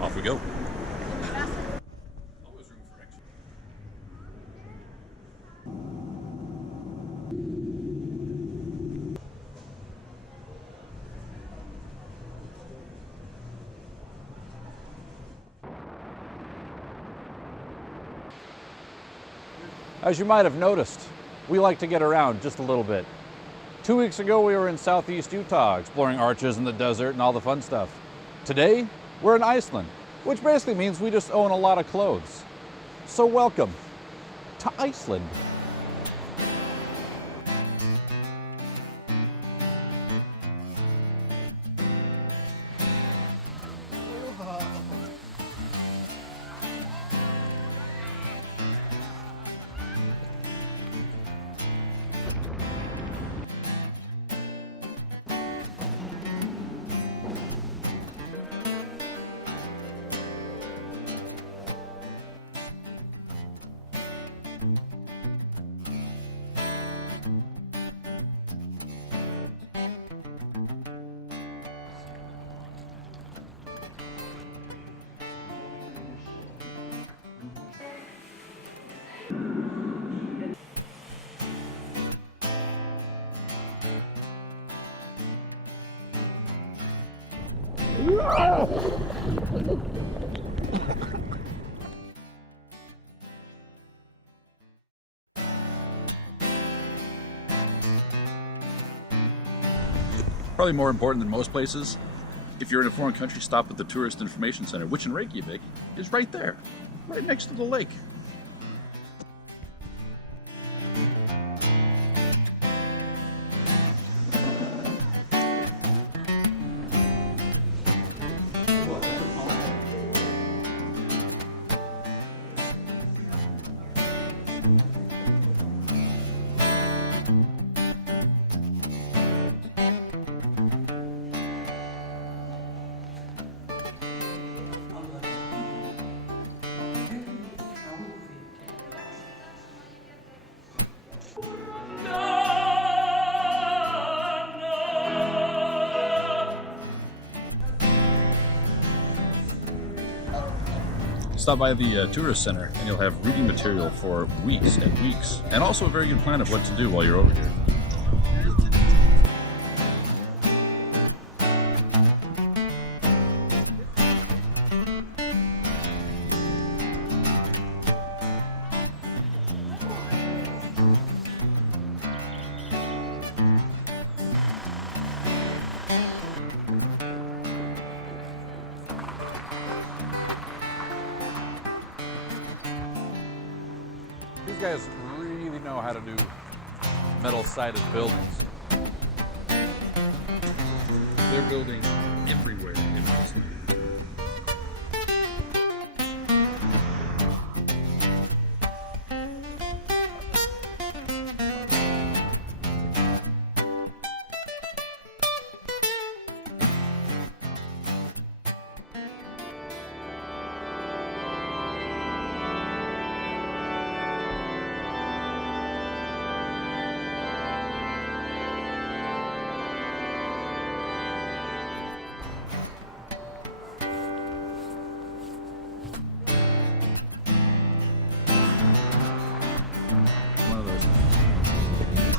Off we go. As you might have noticed, we like to get around just a little bit. 2 weeks ago, we were in southeast Utah, exploring arches in the desert and all the fun stuff. Today, we're in Iceland, which basically means we just own a lot of clothes. So welcome to Iceland. Probably more important than most places, if you're in a foreign country, stop at the Tourist Information Center, which in Reykjavik is right there, right next to the lake. Stop by the tourist center and you'll have reading material for weeks and weeks, and also a very good plan of what to do while you're over here. These guys really know how to do metal-sided buildings. They're building everywhere in Iceland.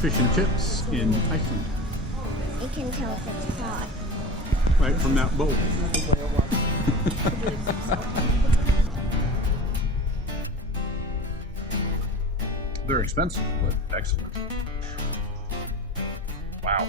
Fish and chips in Iceland. You can tell if it's hot. Right from that boat. They're expensive, but excellent. Wow.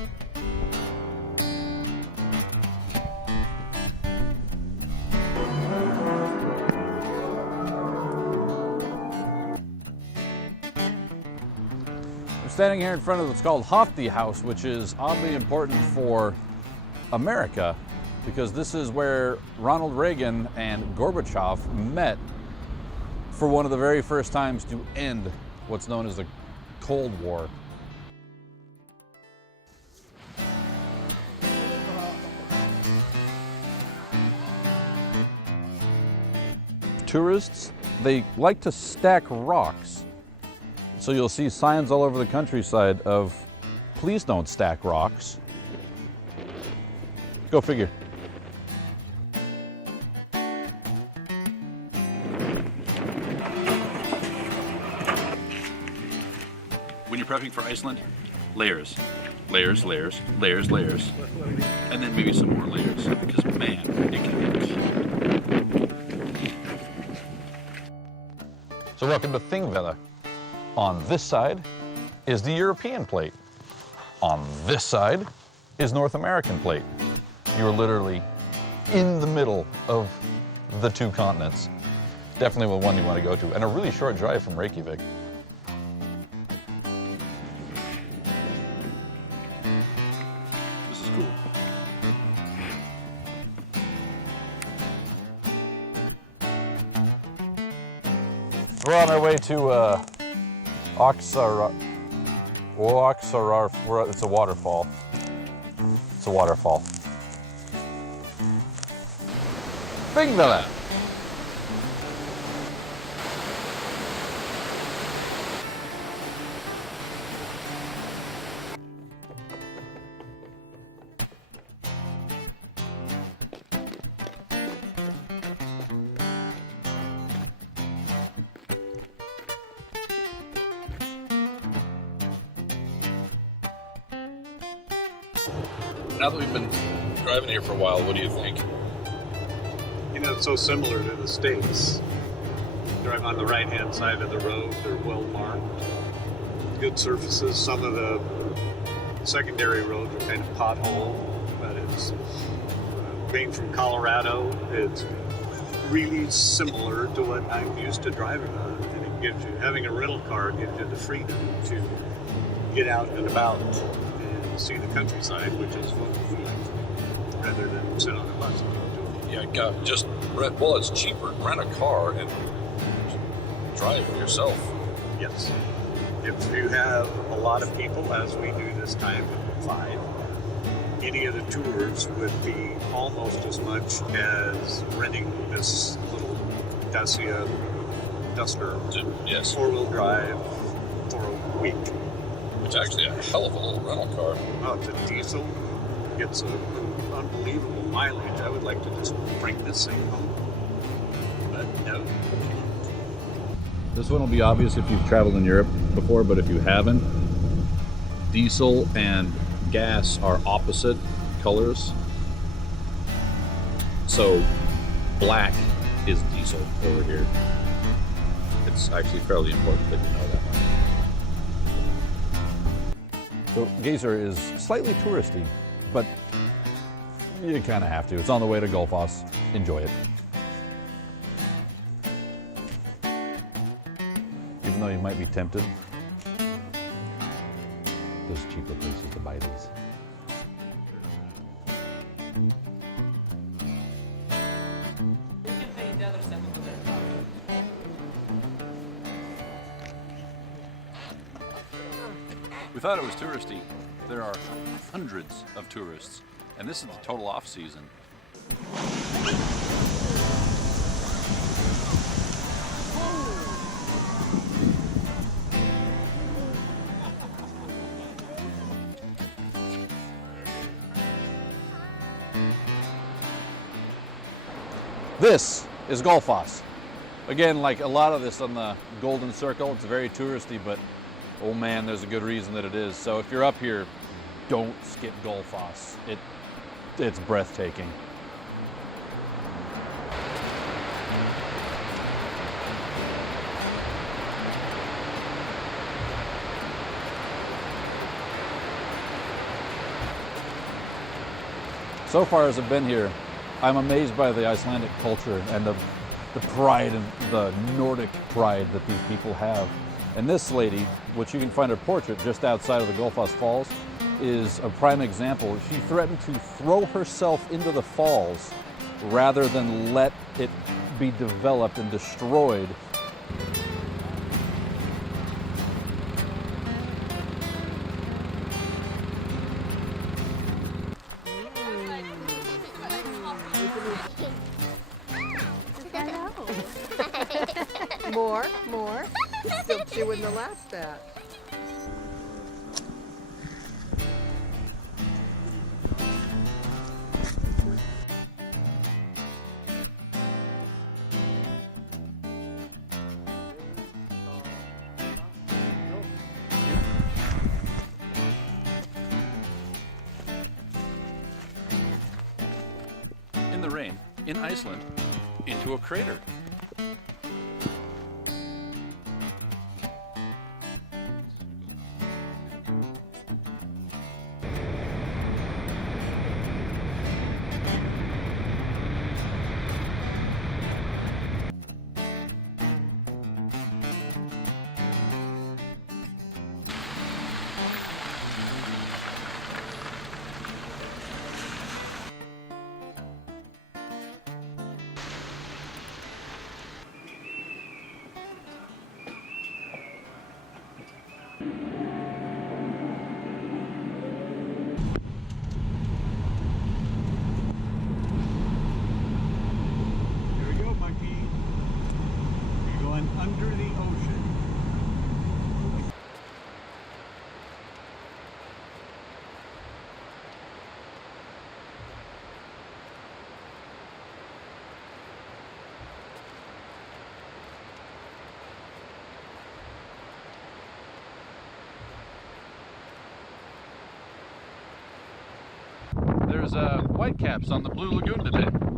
Standing here in front of what's called Hofti House, which is oddly important for America because this is where Ronald Reagan and Gorbachev met for one of the very first times to end what's known as the Cold War. Tourists, they like to stack rocks. So you'll see signs all over the countryside of, please don't stack rocks. Go figure. prepping for Iceland? Layers. Layers, layers, layers, layers. And then maybe some more layers. Because man, it can get cold. So welcome to Thingvellir. On this side is the European plate. On this side is North American plate. You're literally in the middle of the two continents. Definitely one you want to go to, and a really short drive from Reykjavik. This is cool. We're on our way to Oxarar. It's a waterfall. It's a waterfall. Thingvellir. Now that we've been driving here for a while, what do you think? You know, it's so similar to the States. Drive on the right-hand side of the road, they're well marked. Good surfaces. Some of the secondary roads are kind of pothole, but it's, being from Colorado, it's really similar to what I'm used to driving on. And it gives you, having a rental car gives you the freedom to get out and about and see the countryside, which is what we like, rather than sit on a bus. Yeah, well, it's cheaper. Rent a car and drive yourself. Yes. If you have a lot of people, as we do this time, 5, any of the tours would be almost as much as renting this little Dacia Duster, Yes. 4-wheel drive for a week. It's actually a hell of a little rental car. Oh, it's a diesel. Gets an unbelievable mileage. I would like to just bring this thing home. But no. This one will be obvious if you've traveled in Europe before, but if you haven't, diesel and gas are opposite colors. So black is diesel over here. It's actually fairly important that you know that one. So Geyser is slightly touristy, but you kind of have to. It's on the way to Gullfoss. Enjoy it. Even though you might be tempted, there's cheaper places to buy these. We thought it was touristy. There are hundreds of tourists, and this is the total off season. This is Gullfoss. Again, like a lot of this on the Golden Circle, it's very touristy, but oh man, there's a good reason that it is. So if you're up here, don't skip Gullfoss. It's breathtaking. So far as I've been here, I'm amazed by the Icelandic culture and the pride and the Nordic pride that these people have. And this lady, which you can find her portrait just outside of the Gullfoss Falls, is a prime example. She threatened to throw herself into the falls rather than let it be developed and destroyed. More. Still chewing the last bat. rain in Iceland into a crater. Here we go, monkey. You're going under the ocean. There's whitecaps on the Blue Lagoon today.